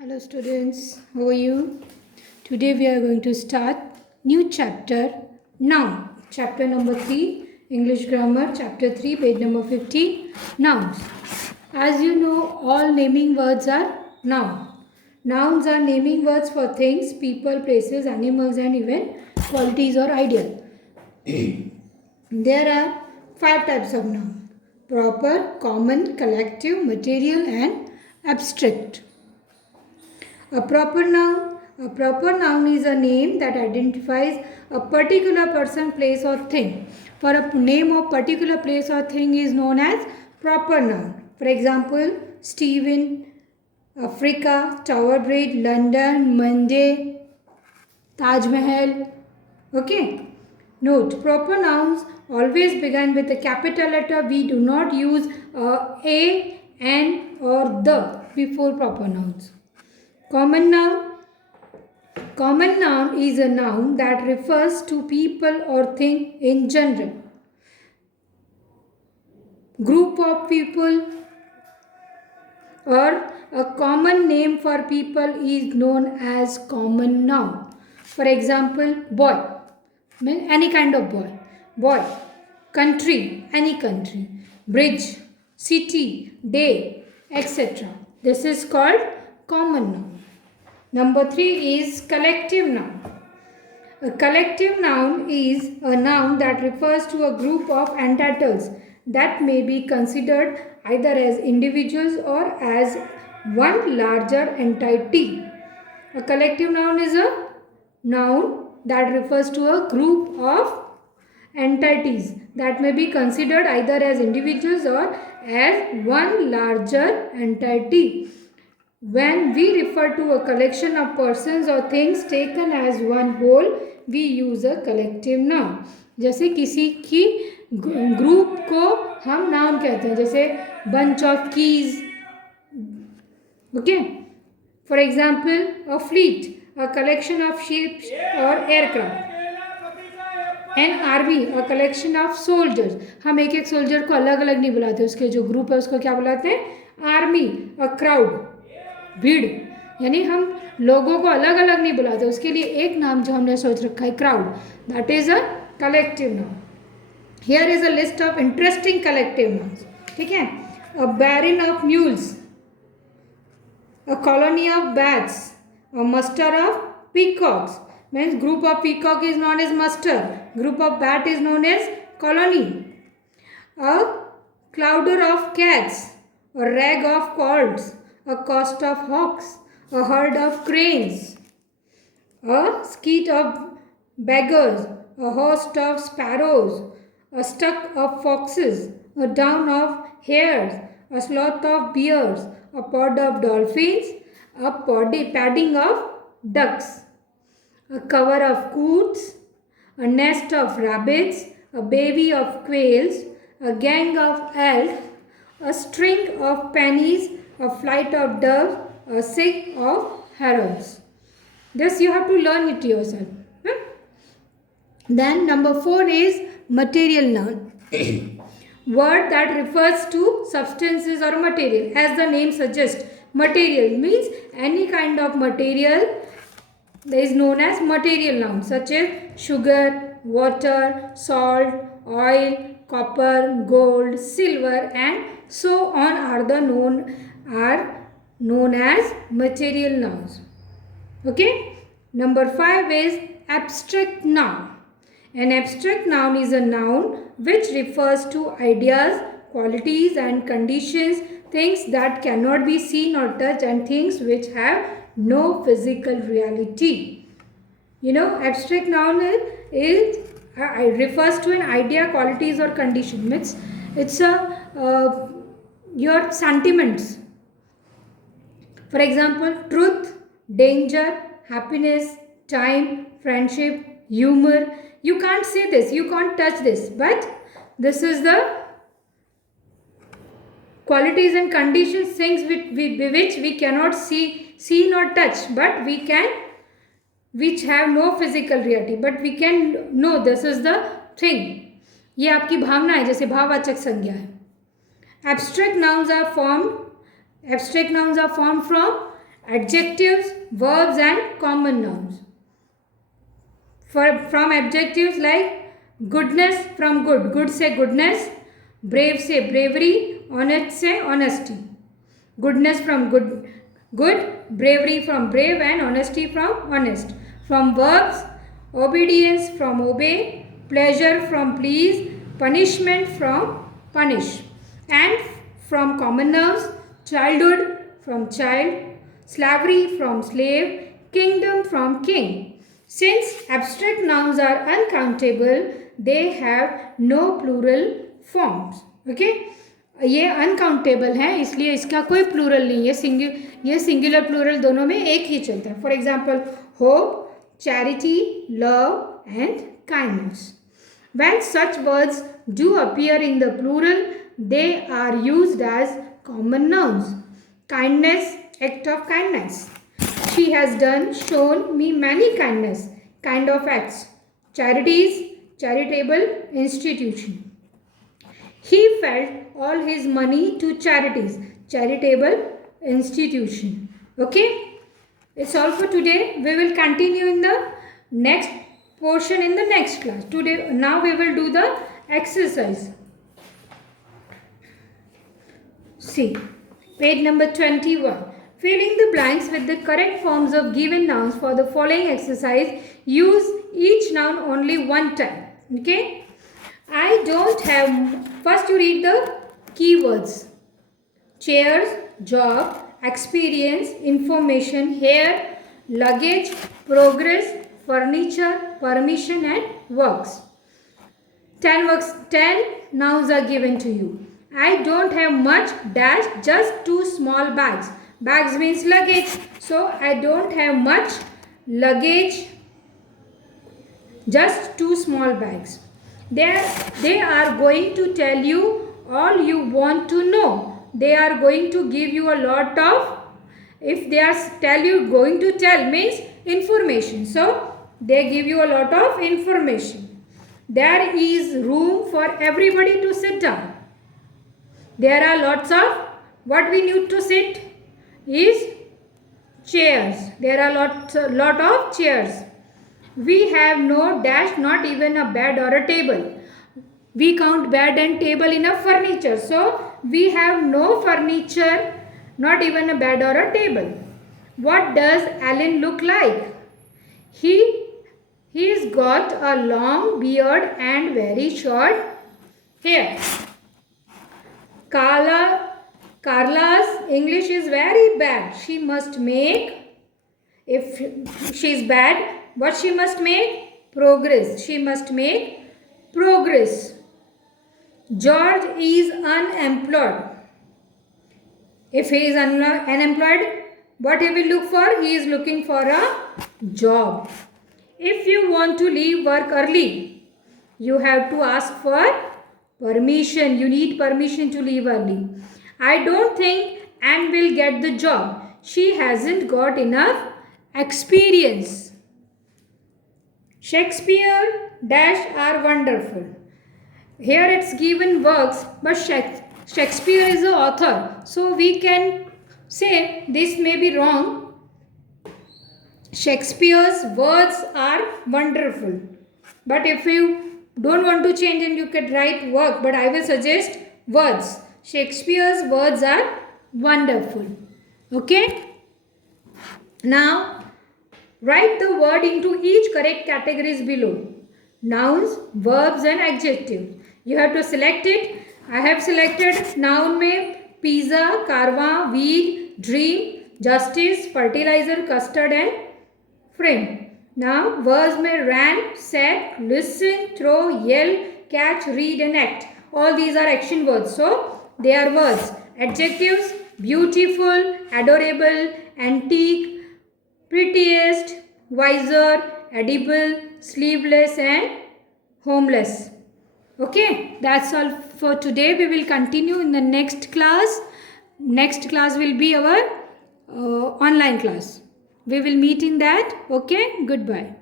Hello students, how are you? Today we are going to start new chapter noun. Chapter number 3, English grammar, chapter 3, page number 50, nouns. As you know, all naming words are noun. Nouns are naming words for things, people, places, animals and even qualities or ideas. There are 5 types of noun: proper, common, collective, material and abstract. A proper noun is a name that identifies a particular person, place or thing. For a name of particular place or thing is known as proper noun. For example, Stephen, Africa, Tower Bridge, London, Monday, Taj Mahal. Okay. Note, proper nouns always begin with a capital letter. We do not use a, an or the before proper nouns. Common noun. Common noun is a noun that refers to people or thing in general. Group of people or a common name for people is known as common noun. For example, boy, mean any kind of boy. Boy. Country, any country. Bridge, city, day, etc. This is called common noun. Number 3 is collective noun. A collective noun is a noun that refers to a group of entities that may be considered either as individuals or as one larger entity. A collective noun is a noun that refers to a group of entities that may be considered either as individuals or as one larger entity. When we refer to a collection of persons or things taken as one whole, we use a collective noun. जैसे किसी की group को हम noun कहते हैं, जैसे bunch of keys. Okay. For example, a fleet, a collection of ships or aircraft. An army, a collection of soldiers. हम एक एक सोल्जर को अलग अलग नहीं बुलाते, उसके जो ग्रुप है उसको क्या बुलाते हैं? आर्मी. a crowd, भीड़. यानी हम लोगों को अलग अलग नहीं बुलाते, उसके लिए एक नाम जो हमने सोच रखा है, crowd. That is a collective noun. Here is a list of interesting collective nouns. ठीक है. A barren of mules, a colony of bats, a muster of peacocks. Means group of peacock is known as muster, group of bat is known as colony. A clowder of cats, a rag of colts, a cost of hawks, a herd of cranes, a skeet of beggars, a host of sparrows, a stock of foxes, a down of hares, a sloth of bears, a pod of dolphins, a padding of ducks, a cover of coots, a nest of rabbits, a bevy of quails, a gang of elk, a string of pennies, a flight of doves, a sick of herons. This you have to learn it yourself. Then number 4 is material noun. Word that refers to substances or material. As the name suggests, material means any kind of material is known as material noun, such as sugar, water, salt, oil, copper, gold, silver and so on are known as material nouns. Okay. Number 5 is abstract noun. An abstract noun is a noun which refers to ideas, qualities and conditions, things that cannot be seen or touched and things which have no physical reality. You know, abstract noun refers to an idea, qualities or condition. It's your sentiments. For example, truth, danger, happiness, time, friendship, humor. You can't see this, you can't touch this, but this is the qualities and conditions, things which we cannot see nor touch, but we can, which have no physical reality, but we can know this is the thing. ये आपकी भावना है, जैसे भाववाचक संज्ञा है. Abstract nouns are formed from adjectives, verbs and common nouns. From adjectives like goodness, from good, good say goodness, brave say bravery, honest say honesty. Goodness from good, bravery from brave and honesty from honest. From verbs, obedience from obey, pleasure from please, punishment from punish. And from common nouns, childhood from child, slavery from slave, kingdom from king. Since abstract nouns are uncountable, they have no plural forms. Okay? ये uncountable है, इसलिए इसका कोई plural नहीं है. ये singular plural दोनों में एक ही चलता है. For example, hope, charity, love and kindness. When such words do appear in the plural, they are used as common nouns. Kindness, act of kindness. She has shown me many kindness, kind of acts. Charities, charitable institution. He felt all his money to charities, charitable institution. Okay, it's all for today. We will continue in the next portion in the next class. Now we will do the exercise. See, page number 21. Filling the blanks with the correct forms of given nouns for the following exercise. Use each noun only one time. Okay. I don't have. First you read the keywords. Chairs, job, experience, information, hair, luggage, progress, furniture, permission and works. 10 nouns are given to you. I don't have much dash, just 2 small bags. Bags means luggage. So I don't have much luggage, just 2 small bags. They are going to tell you all you want to know. They are going to give you a lot of, if they are going to tell means information. So they give you a lot of information. There is room for everybody to sit down. There are lots of, what we need to sit is chairs. There are lot of chairs. We have no dash, not even a bed or a table. We count bed and table in a furniture. So we have no furniture, not even a bed or a table. What does Alan look like? He's got a long beard and very short hair. Carla's English is very bad. She must make, if she's bad, what she must make? Progress. She must make progress. George is unemployed. If he is unemployed, what he will look for? He is looking for a job. If you want to leave work early, you have to ask for permission. You need permission to leave early. I don't think Anne will get the job. She hasn't got enough experience. Shakespeare dash are wonderful. Here it's given works, but Shakespeare is the author. So we can say this may be wrong. Shakespeare's words are wonderful. But if you don't want to change and you can write work, but I will suggest words. Shakespeare's words are wonderful. Okay? Now, write the word into each correct categories below. Nouns, verbs and adjectives. You have to select it. I have selected noun में pizza, Karwaan, wheel, dream, justice, fertilizer, custard and frame. Now, verbs में ran, sat, listen, throw, yell, catch, read and act. All these are action words. So, they are words. Adjectives, beautiful, adorable, antique, prettiest, wiser, edible, sleeveless and homeless. Okay, that's all for today. We will continue in the next class. Next class will be our online class. We will meet in that. Okay, goodbye.